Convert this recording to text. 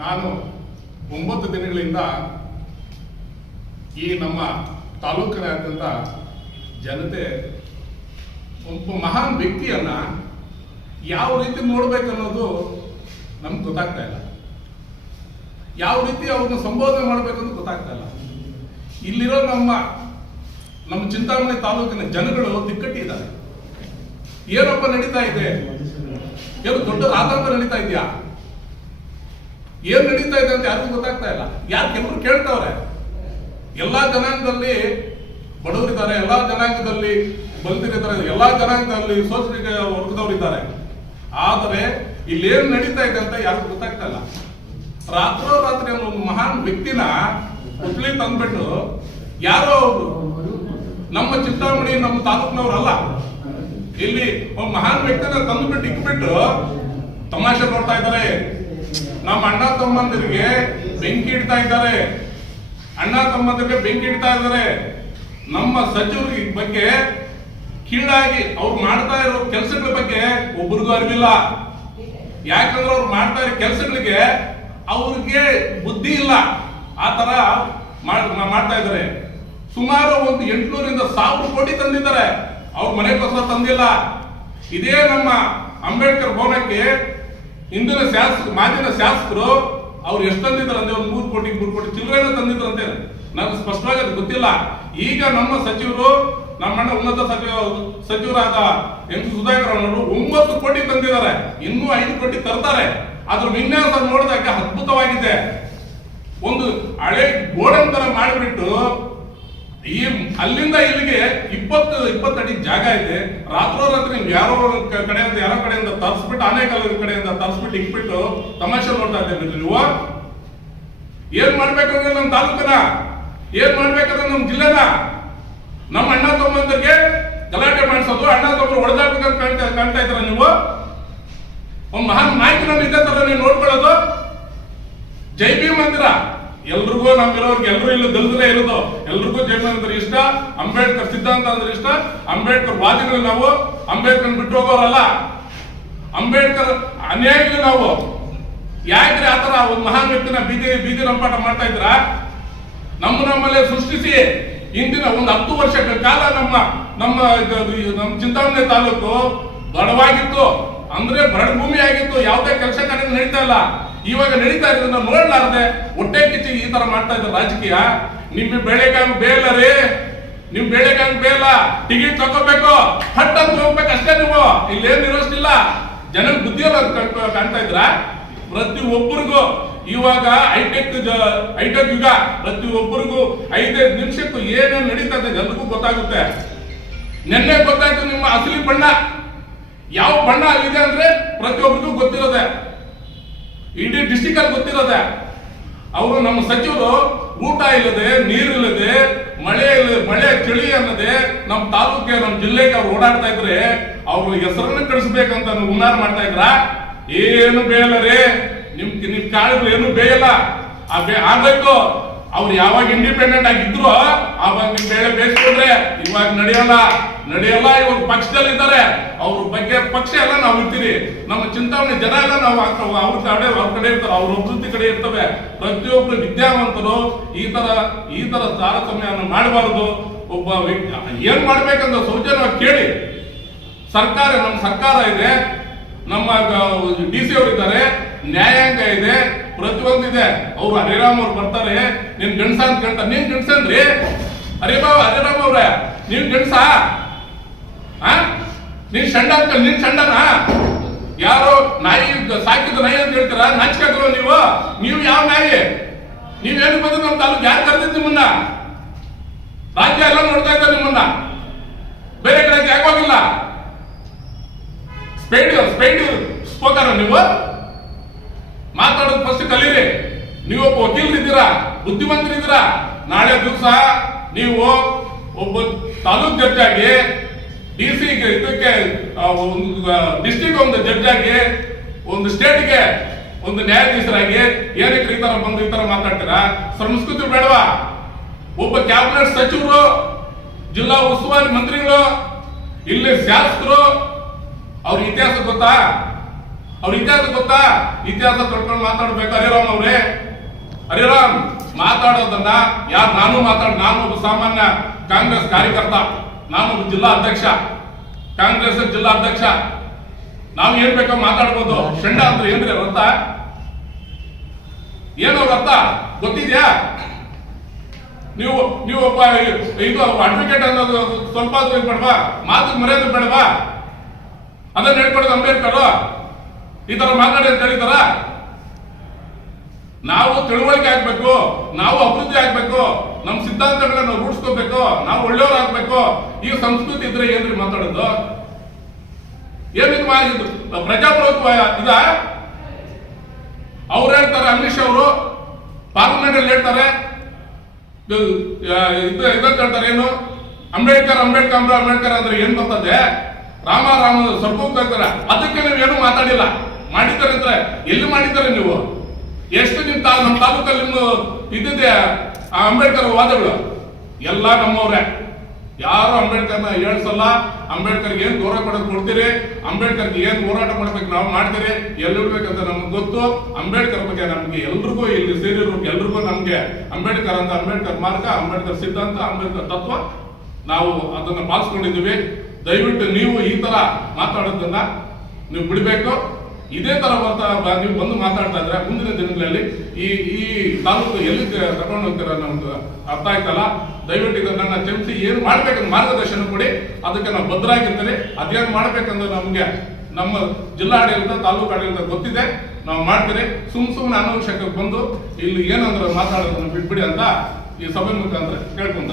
ನಾನು ಒಂಬತ್ತು ದಿನಗಳಿಂದ ಈ ನಮ್ಮ ತಾಲೂಕಿನಾದ್ಯಂತ ಜನತೆ ಒಬ್ಬ ಮಹಾನ್ ವ್ಯಕ್ತಿಯನ್ನ ಯಾವ ರೀತಿ ನೋಡ್ಬೇಕನ್ನೋದು ನಮ್ಗೆ ಗೊತ್ತಾಗ್ತಾ ಇಲ್ಲ. ಯಾವ ರೀತಿ ಅವ್ರನ್ನ ಸಂಬೋಧನೆ ಮಾಡ್ಬೇಕನ್ನೋದು ಗೊತ್ತಾಗ್ತಾ ಇಲ್ಲ. ಇಲ್ಲಿರೋ ನಮ್ಮ ನಮ್ಮ ಚಿಂತಾಮಣಿ ತಾಲೂಕಿನ ಜನಗಳು ದಿಕ್ಕಟ್ಟಿದ್ದಾರೆ ಏನಪ್ಪ ನಡೀತಾ ಇದೆ? ಏನು ದೊಡ್ಡ ಆತಂಕ ನಡೀತಾ ಇದೆಯಾ? ಏನ್ ನಡೀತಾ ಇದೆ ಅಂತ ಯಾರಿಗೂ ಗೊತ್ತಾಗ್ತಾ ಇಲ್ಲ. ಯಾರು ಕೆಲವರು ಕೇಳ್ತಾವ್ರೆ? ಎಲ್ಲಾ ಜನಾಂಗದಲ್ಲಿ ಬಡವರಿದ್ದಾರೆ ಎಲ್ಲಾ ಜನಾಂಗದಲ್ಲಿ ಬಲ್ತಿರಿದ್ದಾರೆ ಎಲ್ಲಾ ಜನಾಂಗದಲ್ಲಿ ಶೋಷಣಿಕ ವರ್ಗದವರಿದ್ದಾರೆ ಆದರೆ ಇಲ್ಲಿ ನಡೀತಾ ಇದೆ ಅಂತ ಯಾರಿಗೂ ಗೊತ್ತಾಗ್ತಾ ಇಲ್ಲ. ರಾತ್ರೋರಾತ್ರಿ ಅನ್ನೋ ಒಂದು ಮಹಾನ್ ವ್ಯಕ್ತಿನ ಹುಟ್ಲಿ ತಂದ್ಬಿಟ್ಟು ಯಾರೋ ಅವರು? ನಮ್ಮ ಚಿಂತಾಮಣಿ, ನಮ್ಮ ತಾಲೂಕ್ನವ್ರಲ್ಲ. ಇಲ್ಲಿ ಒಬ್ಬ ಮಹಾನ್ ವ್ಯಕ್ತಿನ ತಂದ್ಬಿಟ್ಟು ಇಕ್ಬಿಟ್ಟು ತಮಾಷೆ ನೋಡ್ತಾ ಇದ್ದಾರೆ. ನಮ್ಮ ಅಣ್ಣ ತಮ್ಮಂದಿರಿಗೆ ಬೆಂಕಿ ಇಡ್ತಾ ಇದ್ದಾರೆ. ಅಣ್ಣ ತಮ್ಮಂದಿರಿಗೆ ಬೆಂಕಿ ಇಡ್ತಾ ಇದ್ದಾರೆ. ನಮ್ಮ ಸಚಿವರ ಬಗ್ಗೆ ಕೀಳಾಗಿ ಅವ್ರು ಮಾಡ್ತಾ ಇರೋ ಕೆಲಸಗಳ ಬಗ್ಗೆ ಒಬ್ಬರಿಗೂ ಅರಿವಿಲ್ಲ. ಯಾಕಂದ್ರೆ ಅವ್ರು ಮಾಡ್ತಾ ಇರೋ ಕೆಲಸಗಳಿಗೆ ಅವ್ರಿಗೆ ಬುದ್ಧಿ ಇಲ್ಲ. ಆ ತರ ಮಾಡ್ತಾ ಇದ್ದಾರೆ. ಸುಮಾರು ಒಂದು ಎಂಟುನೂರಿಂದ ಸಾವಿರ ಕೋಟಿ ತಂದಿದ್ದಾರೆ. ಅವ್ರ ಮನೆಗೋಸ್ಕರ ತಂದಿಲ್ಲ. ಇದೇ ನಮ್ಮ ಅಂಬೇಡ್ಕರ್ ಭವನಕ್ಕೆ ಇಂದಿನ ಶಾಸಕ ಮಾಜಿನ ಶಾಸಕರು ಅವ್ರು ಎಷ್ಟು ತಂದಿದ್ದಾರೆ ಅಂದ್ರೆ ಒಂದು ಮೂರು ಕೋಟಿ ಮೂರು ಕೋಟಿ ಚಿಲ್ಲರೆನ ತಂದಿದ್ರಂತೆ ನನಗೆ ಸ್ಪಷ್ಟವಾಗಿ ಅದು ಗೊತ್ತಿಲ್ಲ. ಈಗ ನಮ್ಮ ಸಚಿವರು ನಮ್ಮಣ್ಣ ಉನ್ನತ ಸಚಿವ, ಸಚಿವರಾದ ಎಂ ಸುಧಾಕರ್ ಅವರು ಒಂಬತ್ತು ಕೋಟಿ ತಂದಿದ್ದಾರೆ. ಇನ್ನೂ ಐದು ಕೋಟಿ ತರ್ತಾರೆ. ಅದ್ರ ವಿನ್ಯಾಸ ನೋಡಿದಾಗ ಅದ್ಭುತವಾಗಿದೆ. ಒಂದು ಹಳೆ ಗೋಡನ್ ತರ ಮಾಡಿಬಿಟ್ಟು ಈ ಅಲ್ಲಿಂದ ಇಲ್ಲಿಗೆ ಇಪ್ಪತ್ತು, ಇಪ್ಪತ್ತಡಿ ಜಾಗ ಇದೆ. ರಾತ್ರೋರಾತ್ರಿ ನೀವು ಯಾರೋ ಕಡೆಯಿಂದ ಯಾರೋ ಕಡೆಯಿಂದ ತರಿಸ್ಬಿಟ್ಟು ಆನೇಕಲ್ ಕಡೆಯಿಂದ ತರಿಸ್ಬಿಟ್ಟು ಇಕ್ಬಿಟ್ಟು ತಮಾಷೆ ನೋಡ್ತಾ ಇದ್ದೇವೆ ನೀವು ಏನ್ ಮಾಡ್ಬೇಕಂದ್ರೆ ನಮ್ಮ ತಾಲೂಕನ ಏನ್ ಮಾಡ್ಬೇಕಂದ್ರೆ ನಮ್ಮ ಜಿಲ್ಲೆನ? ನಮ್ಮ ಅಣ್ಣ ತಮ್ಮಂದರಿಗೆ ಗಲಾಟೆ ಮಾಡಿಸೋದು, ಅಣ್ಣ ತಮ್ಮರು ಹೊಡೆದಾಡ್ಬೇಕಂತ ಕಾಣ್ತಾ ಕಾಣ್ತಾ ಇದ್ರ ನೀವು? ಒಂದು ಮಹಾನ್ ನಾಯಕನ ಇದ್ದ ತರ ನೀವು ನೋಡ್ಕೊಳ್ಳೋದು. ಜೈ ಭೀಮ್ ಎಲ್ರಿಗೂ ನಮ್ಗಿರೋರ್ಗೆ ಎಲ್ಲರೂ ಇಲ್ಲಿ ದಲಿತರೇ ಇರೋದು. ಎಲ್ರಿಗೂ ಜೈ ಅಂದ್ರೆ ಇಷ್ಟ, ಅಂಬೇಡ್ಕರ್ ಸಿದ್ಧಾಂತ ಅಂದ್ರೆ ಇಷ್ಟ. ಅಂಬೇಡ್ಕರ್ ವಾದಿಗಳು ನಾವು ಅಂಬೇಡ್ಕರ್ ಬಿಟ್ಟು ಹೋಗೋರಲ್ಲ. ಅಂಬೇಡ್ಕರ್ ಅನೇಕ ನಾವು. ಯಾಕ್ರಿ ಆತರ ಒಂದು ಮಹಾನ್ ವ್ಯಕ್ತಿನ ಬೀದಿ ಬೀದಿ ರಂಪಾಟ ಮಾಡ್ತಾ ಇದ್ರ ನಮ್ಮ ನಮ್ಮಲ್ಲೇ ಸೃಷ್ಟಿಸಿ ಇಂದಿನ ಒಂದು ಹತ್ತು ವರ್ಷಗಳ ಕಾಲ ನಮ್ಮ ನಮ್ಮ ನಮ್ಮ ಚಿಂತಾಮಣಿ ತಾಲೂಕು ಬಡವಾಗಿತ್ತು. ಅಂದ್ರೆ ಬರಡ್ ಭೂಮಿ ಆಗಿತ್ತು. ಯಾವುದೇ ಕೆಲಸ ಕಾರ್ಯ ನಡೀತಾ ಇಲ್ಲ. ಇವಾಗ ನಡೀತಾ ಇರೋದನ್ನ ನೋಡ್ಲಾರ್ದೆ ಹೊಟ್ಟೆ ಕಿಚ್ಚಿ ಈ ತರ ಮಾಡ್ತಾ ಇದ್ದಾರೆ ರಾಜಕೀಯ, ನಿಮ್ ಬೆಳೆಗಾಂಗ್ ಬೇಲ ರೀ. ನಿಮ್ ಬೆಳೆಗಾಂಗ್ ಬೇಲ. ಟಿಕೆಟ್ ತಗೋಬೇಕು. ಹಟ್ಟ ಅಂತ ಹೋಗ್ಬೇಕು ಅಷ್ಟೇ ನೀವು. ಇಲ್ಲೇನ್ ಇರೋಷ್ಟಿಲ್ಲ. ಜನ ಬುದ್ಧಿ ಕಾಣ್ತಾ ಇದ್ರ ಪ್ರತಿ ಒಬ್ಬರಿಗೂ ಇವಾಗ ಹೈಟೆಕ್ ಹೈಟೆಕ್ ಯುಗ. ಪ್ರತಿ ಒಬ್ಬರಿಗೂ ಐದೈದು ನಿಮಿಷಕ್ಕೂ ಏನೇನು ನಡೀತಾ ಇದೆ ಎಲ್ರಿಗೂ ಗೊತ್ತಾಗುತ್ತೆ. ನಿನ್ನೆ ಗೊತ್ತಾಯ್ತು ನಿಮ್ಮ ಅಸಲಿ ಬಣ್ಣ. ಯಾವ ಬಣ್ಣ ಅಲ್ಲಿದೆ ಅಂದ್ರೆ ಪ್ರತಿಯೊಬ್ಬರಿಗೂ ಗೊತ್ತಿರೋದೆ. ಇಡೀ ಡಿಸ್ಟಿಕ್ ಅಲ್ಲಿ ಗೊತ್ತಿರೋದೆ. ಅವರು ನಮ್ಮ ಸಚಿವರು ಊಟ ಇಲ್ಲದೆ ನೀರಿಲ್ಲದೆ ಮಳೆ ಇಲ್ಲ ಮಳೆ ಚಳಿ ಅನ್ನದೆ ನಮ್ಮ ತಾಲೂಕಿಗೆ ನಮ್ಮ ಜಿಲ್ಲೆಗೆ ಅವ್ರು ಓಡಾಡ್ತಾ ಇದ್ರೆ ಅವ್ರ ಹೆಸರನ್ನು ಕಳಿಸ್ಬೇಕಂತ ಹುನ್ನಾರ ಮಾಡ್ತಾ ಇದ್ರ? ಏನು ಬೇಯಲ್ಲ ರೀ. ನಿಮ್ ನಿಮ್ ಕಾಳುಗಳು ಏನು ಬೇಯಲ್ಲ. ಆ ಬೇ, ಆಗ್ಬೇಕು. ಅವ್ರು ಯಾವಾಗ ಇಂಡಿಪೆಂಡೆಂಟ್ ಆಗಿದ್ರು, ಆವಾಗ ನಿಮ್ ಬೇಳೆ ಬೇಯಿಸ್ಕೊಂಡ್ರೆ ಇವಾಗ ನಡೆಯಲ್ಲ. ನಡೆಯಲ್ಲ ಇವಾಗ ಪಕ್ಷದಲ್ಲಿ ಇದ್ದಾರೆ ಅವ್ರ ಬಗ್ಗೆ ಪಕ್ಷ ಎಲ್ಲ ನಾವು ಇರ್ತೀವಿ ನಮ್ಮ ಚಿಂತಾವಣೆ ಜನ ಎಲ್ಲ ನಾವು ಅವ್ರ ಕಡೆ ಅವ್ರ ಕಡೆ ಇರ್ತಾರೆ, ಅವ್ರ ಅಭಿವೃದ್ಧಿ ಕಡೆ ಇರ್ತವೆ. ಪ್ರತಿಯೊಬ್ಬರು ವಿದ್ಯಾವಂತರು ಈ ತರ ಈ ತರ ತಾರತಮ್ಯವನ್ನು ಮಾಡಬಾರದು. ಒಬ್ಬ ವ್ಯಕ್ತಿ, ಏನ್ ಮಾಡ್ಬೇಕಂತ ಸೌಜನ್ಯವಾಗಿ ಕೇಳಿ. ಸರ್ಕಾರ, ನಮ್ಮ ಸರ್ಕಾರ ಇದೆ. ನಮ್ಮ ಡಿ ಸಿ ಅವರು ಇದ್ದಾರೆ. ನ್ಯಾಯಾಂಗ ಇದೆ. ಪ್ರತಿಯೊಂದು ಇದೆ. ಅವ್ರು ಹರಿರಾಮ್ ಅವ್ರು ಬರ್ತಾರೆ. ನಿನ್ ಗಂಡಸ ಅಂತ ಕೇಳ್ತಾರೆ. ನೀನ್ ಗಂಡಸನ್ರಿ ಹರಿಬಾಬ, ಹರಿರಾಮ್ ಅವ್ರೆ, ನೀನ್ ಗಂಡಸ? ನೀನ್ ಸಂಡ ಅಂತ, ನೀನ್ ಸಂಡನಾ ಯಾರೋ ನಾಯಿ ಸಾಕಿದ ನಾಯಿ ಅಂತ ಹೇಳ್ತೀರಾ? ನಾಚಿಕಾಗಲ್ವ ನೀವು? ನೀವು ಯಾವ ನಾಯಿ? ನೀವೇನು ಬಂದು ನಮ್ಮ ತಾಲೂಕು ಯಾರು ಕರೆದಿದ್ದು ನಿಮ್ಮನ್ನ? ರಾಜ್ಯ ಎಲ್ಲ ನೋಡ್ತಾ ಇದ್ದಾರೆ ನಿಮ್ಮನ್ನ. ಬೇರೆ ಕಡೆ ಯಾಕೆ ಹೋಗಿಲ್ಲ? ಸ್ಪೇಡ್ ಸ್ಪೇಡ್ ಸ್ಪೋಕರ ನೀವು? ಮಾತಾಡೋದು ಫಸ್ಟ್ ಕಲೀರಿ. ನೀವು ಒಬ್ಬ ವಕೀಲರಿದ್ದೀರಾ ಬುದ್ಧಿವಂತರಿದ್ದೀರಾ? ನಾಳೆ ದಿವಸ ನೀವು ಒಬ್ಬ ತಾಲೂಕ್ ಜಡ್ಜ್ ಆಗಿ ಡಿ ಸಿ ಇದಕ್ಕೆ ಒಂದು ಡಿಸ್ಟಿಕ್ ಒಂದು ಜಡ್ಜ್ ಆಗಿ, ಒಂದು ಸ್ಟೇಟ್ಗೆ ಒಂದು ನ್ಯಾಯಾಧೀಶರಾಗಿ ಏನಕ್ಕೆ ಈ ತರ ಬಂದು ಈ ತರ ಮಾತಾಡ್ತೀರಾ? ಸಂಸ್ಕೃತಿ ಬೇಡವಾ? ಒಬ್ಬ ಕ್ಯಾಬಿನೆಟ್ ಸಚಿವರು, ಜಿಲ್ಲಾ ಉಸ್ತುವಾರಿ ಮಂತ್ರಿಗಳು, ಇಲ್ಲಿ ಶಾಸಕರು, ಅವ್ರ ಇತಿಹಾಸ ಗೊತ್ತಾ? ಅವ್ರ ಇತಿಹಾಸ ಗೊತ್ತಾ? ಇತಿಹಾಸ ತೊಳ್ಕೊಂಡು ಮಾತಾಡ್ಬೇಕು ಹರಿರಾಮ್ ಅವ್ರೆ. ಹರಿರಾಮ್, ಮಾತಾಡೋದನ್ನ ಯಾರು ನಾನು ಮಾತಾಡ, ನಾನು ಒಬ್ಬ ಸಾಮಾನ್ಯ ಕಾಂಗ್ರೆಸ್ ಕಾರ್ಯಕರ್ತ. ನಾನು ಜಿಲ್ಲಾ ಅಧ್ಯಕ್ಷ ಕಾಂಗ್ರೆಸ್ ಜಿಲ್ಲಾ ಅಧ್ಯಕ್ಷ. ನಾವು ಏನ್ ಬೇಕೋ ಮಾತಾಡ್ಬೋದು. ಶಂಡ ಅಂದ್ರೆ ಏನ್ರಿ ಅವ್ರ ಏನೋ ಏನು ಅವ್ರ ಅರ್ಥ? ಗೊತ್ತಿದ್ಯಾ? ನೀವು ನೀವು ಒಬ್ಬ ಇದು ಅಡ್ವೊಕೇಟ್ ಅನ್ನೋದು ಸ್ವಲ್ಪ ಇದು ಬೇಡವಾ ಮಾತು ಮರ್ಯಾದೆ ಬೇಡವಾ ಅದನ್ನ ಹೇಳ್ಕೊಡೋದು ಅಂಬೇಡ್ಕರ್? ಈ ತರ ಮಾತಾಡಿ ಅಂತ ಹೇಳಿದಾರ ನಾವು ತಿಳುವಳಿಕೆ ಆಗ್ಬೇಕು, ನಾವು ಅಭಿವೃದ್ಧಿ ಆಗ್ಬೇಕು, ನಮ್ಮ ಸಿದ್ಧಾಂತಗಳನ್ನ ರೂಢಿಸ್ಕೋಬೇಕು, ನಾವು ಒಳ್ಳೆಯವ್ರು ಆಗ್ಬೇಕು ಈ ಸಂಸ್ಕೃತಿ ಇದ್ರೆ ಏನ್ರಿ ಮಾತಾಡೋದು? ಏನಿದ್ ಮಾಡಿದ್ರು ಪ್ರಜಾಪ್ರಭುತ್ವ ಇದ? ಅವ್ರು ಹೇಳ್ತಾರೆ ಅಮಿತ್ ಅವರು ಪಾರ್ಲಿಮೆಂಟ್ ಅಲ್ಲಿ ಹೇಳ್ತಾರೆ. ಇದು ಇದು, ಇದಂತ ಹೇಳ್ತಾರೆ ಏನು? ಅಂಬೇಡ್ಕರ್ ಅಂಬೇಡ್ಕರ್ ಅಂದ್ರೆ ಅಂಬೇಡ್ಕರ್ ಅಂದ್ರೆ ಏನ್ ಬರ್ತದೆ ರಾಮ ರಾಮ ಸ್ವಲ್ಪ ಇರ್ತಾರೆ ಅದಕ್ಕೆ ನೀವೇನು ಮಾತಾಡಿಲ್ಲ. ಮಾಡಿದ್ದಾರೆ ಅಂದ್ರೆ ಎಲ್ಲಿ ಮಾಡಿದ್ದಾರೆ ನೀವು? ಎಷ್ಟು ದಿನ ನಮ್ಮ ತಾಲೂಕಲ್ಲಿ ಇದ್ದಿದೆ ಆ ಅಂಬೇಡ್ಕರ್ ವಾದಗಳು? ಎಲ್ಲ ನಮ್ಮವ್ರೆ. ಯಾರು ಅಂಬೇಡ್ಕರ್ನ ಹೇಳ್ಸಲ್ಲ ಅಂಬೇಡ್ಕರ್ಗೆ ಏನ್ ಗೌರವ ಕೊಡೋದು ಕೊಡ್ತೀರಿ? ಅಂಬೇಡ್ಕರ್ಗೆ ಏನ್ ಹೋರಾಟ ಮಾಡ್ಬೇಕು ನಾವು ಮಾಡ್ತೀರಿ? ಎಲ್ಲಿಡ್ಬೇಕಂತ ನಮ್ಗೆ ಗೊತ್ತು. ಅಂಬೇಡ್ಕರ್ ಬಗ್ಗೆ ನಮ್ಗೆ ಎಲ್ರಿಗೂ ಇಲ್ಲಿ ಸೇರಿರೋ ಎಲ್ರಿಗೂ ನಮ್ಗೆ ಅಂಬೇಡ್ಕರ್ ಅಂತ ಅಂಬೇಡ್ಕರ್ ಮಾರ್ಗ, ಅಂಬೇಡ್ಕರ್ ಸಿದ್ಧಾಂತ, ಅಂಬೇಡ್ಕರ್ ತತ್ವ ನಾವು ಅದನ್ನ ಪಾಲಿಸ್ಕೊಂಡಿದ್ದೀವಿ. ದಯವಿಟ್ಟು ನೀವು ಈ ತರ ಮಾತಾಡೋದನ್ನ ನೀವು ಬಿಡಬೇಕು. ಇದೇ ತರ ಬರ್ತಾ ನೀವು ಬಂದು ಮಾತಾಡ್ತಾ ಇದ್ರೆ ಮುಂದಿನ ದಿನಗಳಲ್ಲಿ ಈ ಈ ತಾಲೂಕು ಎಲ್ಲಿ ತಗೊಂಡು ಹೋಗ್ತೀರ ನಮ್ಗೆ ಅರ್ಥ ಆಯ್ತಲ್ಲ? ದಯವಿಟ್ಟು ಇದನ್ನ ಕ್ಷಮಿಸಿ ಏನು ಮಾಡ್ಬೇಕಂತ ಮಾರ್ಗದರ್ಶನ ಕೊಡಿ. ಅದಕ್ಕೆ ನಾವು ಭದ್ರಾಗಿರ್ತೀವಿ ಅದೇನು ಮಾಡ್ಬೇಕಂದ್ರೆ ನಮ್ಗೆ ನಮ್ಮ ಜಿಲ್ಲಾಡಳಿತ ತಾಲೂಕು ಆಡಳಿತ ಗೊತ್ತಿದೆ. ನಾವು ಮಾಡ್ತೀರಿ. ಸುಮ್ ಸುಮ್ಮನೆ ಅನಾವಶ್ಯಕ ಬಂದು ಇಲ್ಲಿ ಏನಂದ್ರೆ ಮಾತಾಡೋದನ್ನು ಬಿಟ್ಬಿಡಿ ಅಂತ ಈ ಸಭೆ ಮುಖಾಂತರ ಕೇಳ್ಕೊಂತ